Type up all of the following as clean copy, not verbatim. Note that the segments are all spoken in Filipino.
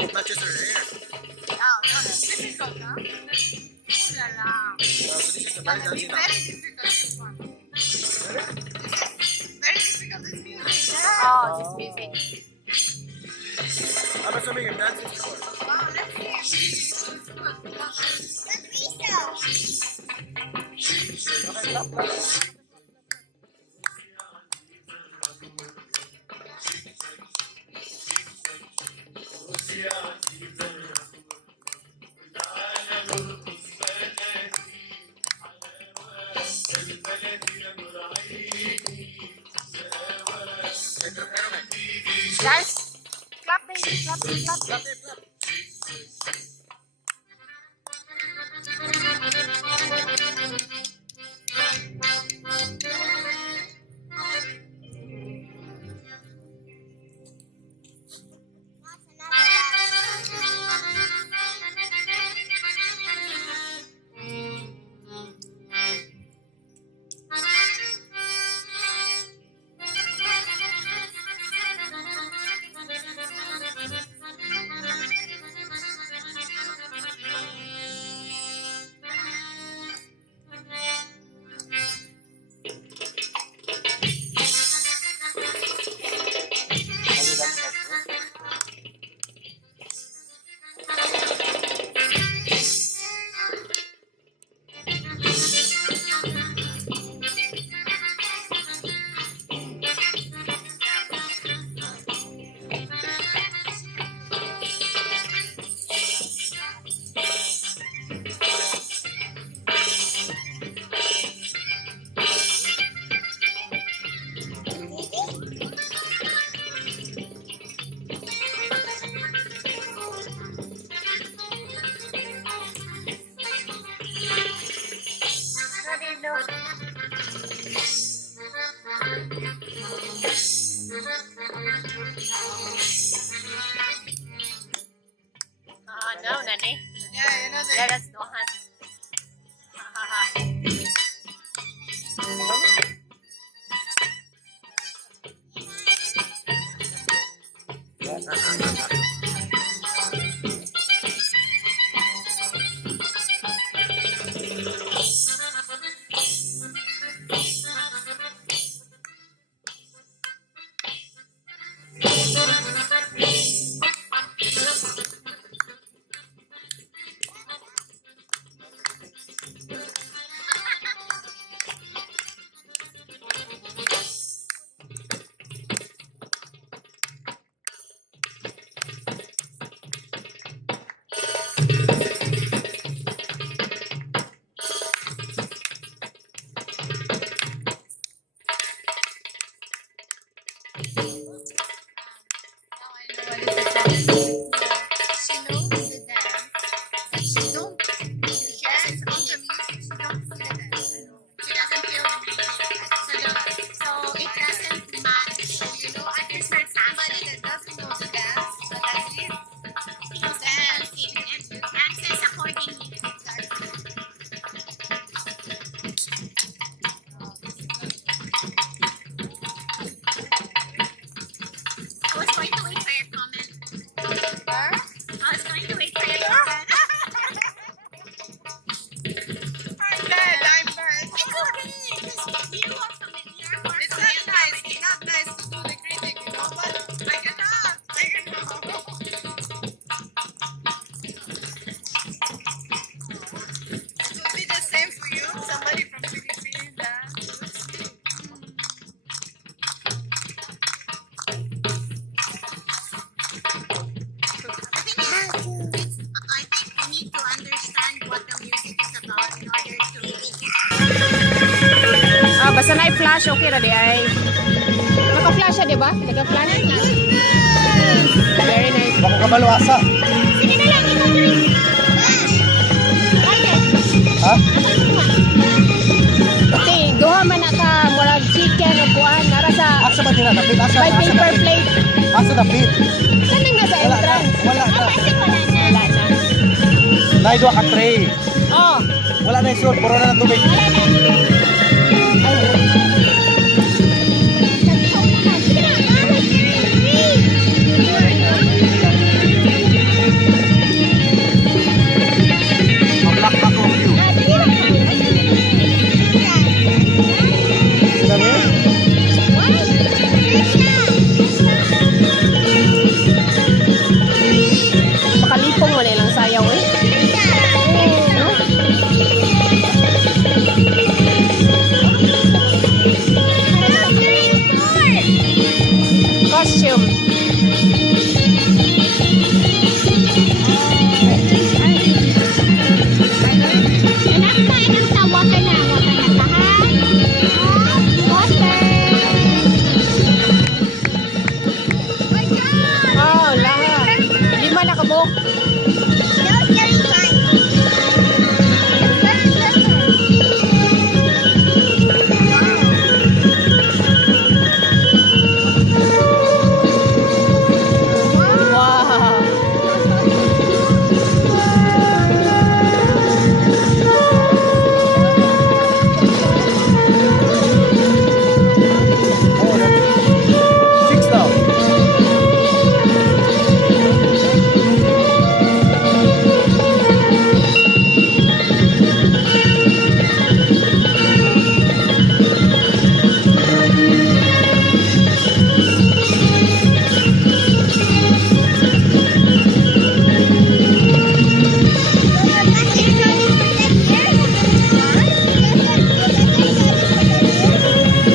It matches her hair. Oh, no, it's difficult, huh? Ooh la la. So this is the Very very dancing now. difficult, this one. Very difficult, this music. Oh, this music. I'm assuming you've danced this before. Wow, let's see. Okay, clap, clap. Guys, clap baby, clap, clap. Clap, clap, clap. No, Nani. Yeah, you know Let the us know, Han. Basta na i-flash, okay na di ay. Naka-flash siya, di ba? Naka-flash. Very nice. Bako kabalwasa. Sige na lang, ikaw na rin. Ha? Okay, duha man na ka, murag chicken o kuhan, nara sa Asa ba nila? Napit? Asa? by Asa paper napit? plate. Asa napit? Saan na sa Wala na. entrance? Wala na. Wala na. Naidwa ka tray. Oh, Wala na yung suit. Puro na ng tubig. wala na. Ay, sige na costume. Water na. Lahat. Water. Oh, lahat. 5 na kabuk. Wow. Oh, 6 now.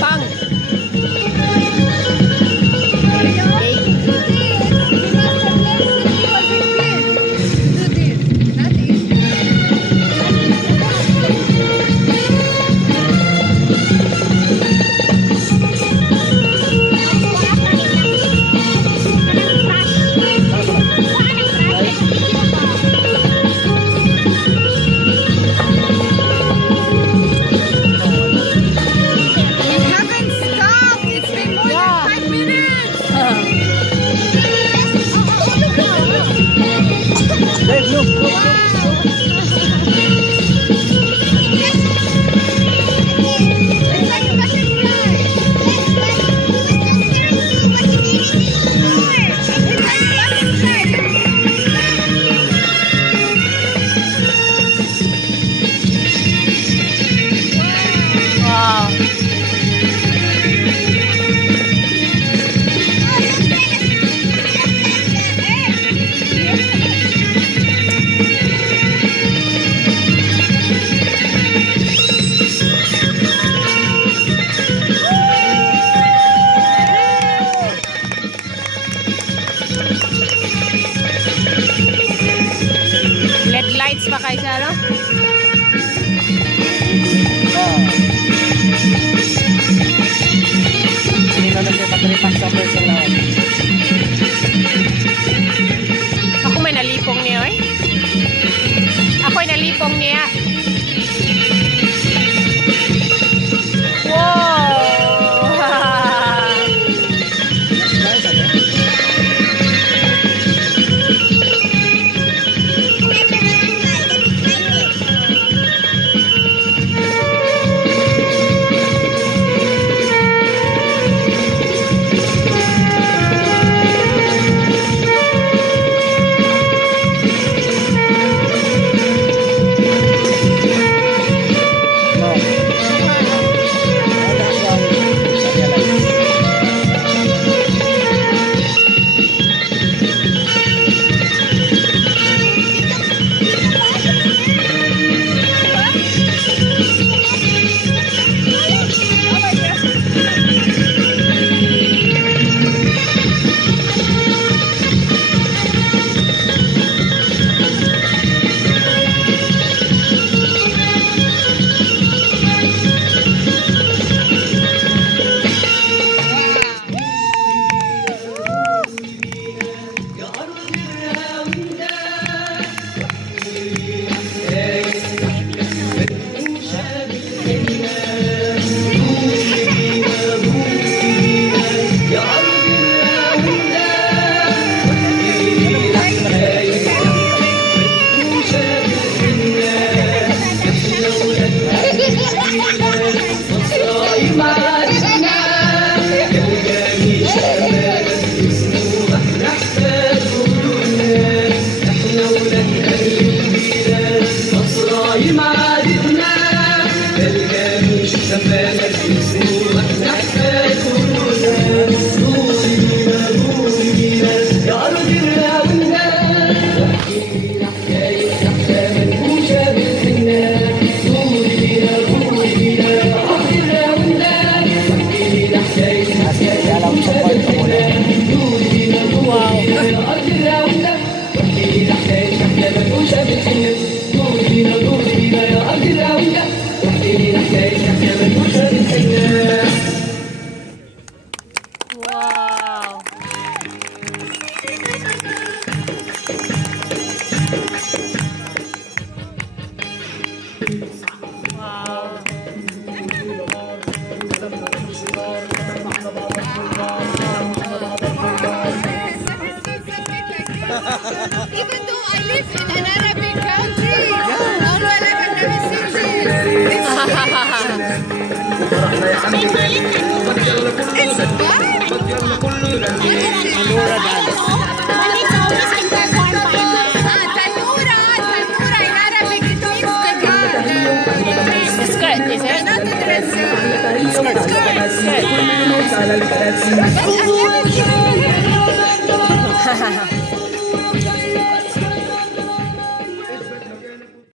Pang. Dave, look. Wow. LED lights pa kayo siya, no? Hindi na lang siya patripak sa person lahat. Ako may nalipong niya, eh. Ako'y nalipong niya. Wow! Nice, okay? Wow. Wow. Even though I live in an Arabic country, although I live in never seen this. It's what? Manura dance. Tanura in Arabic it means the girl. The skirt, is it? Not the dress. Skirt. But I've never seen it.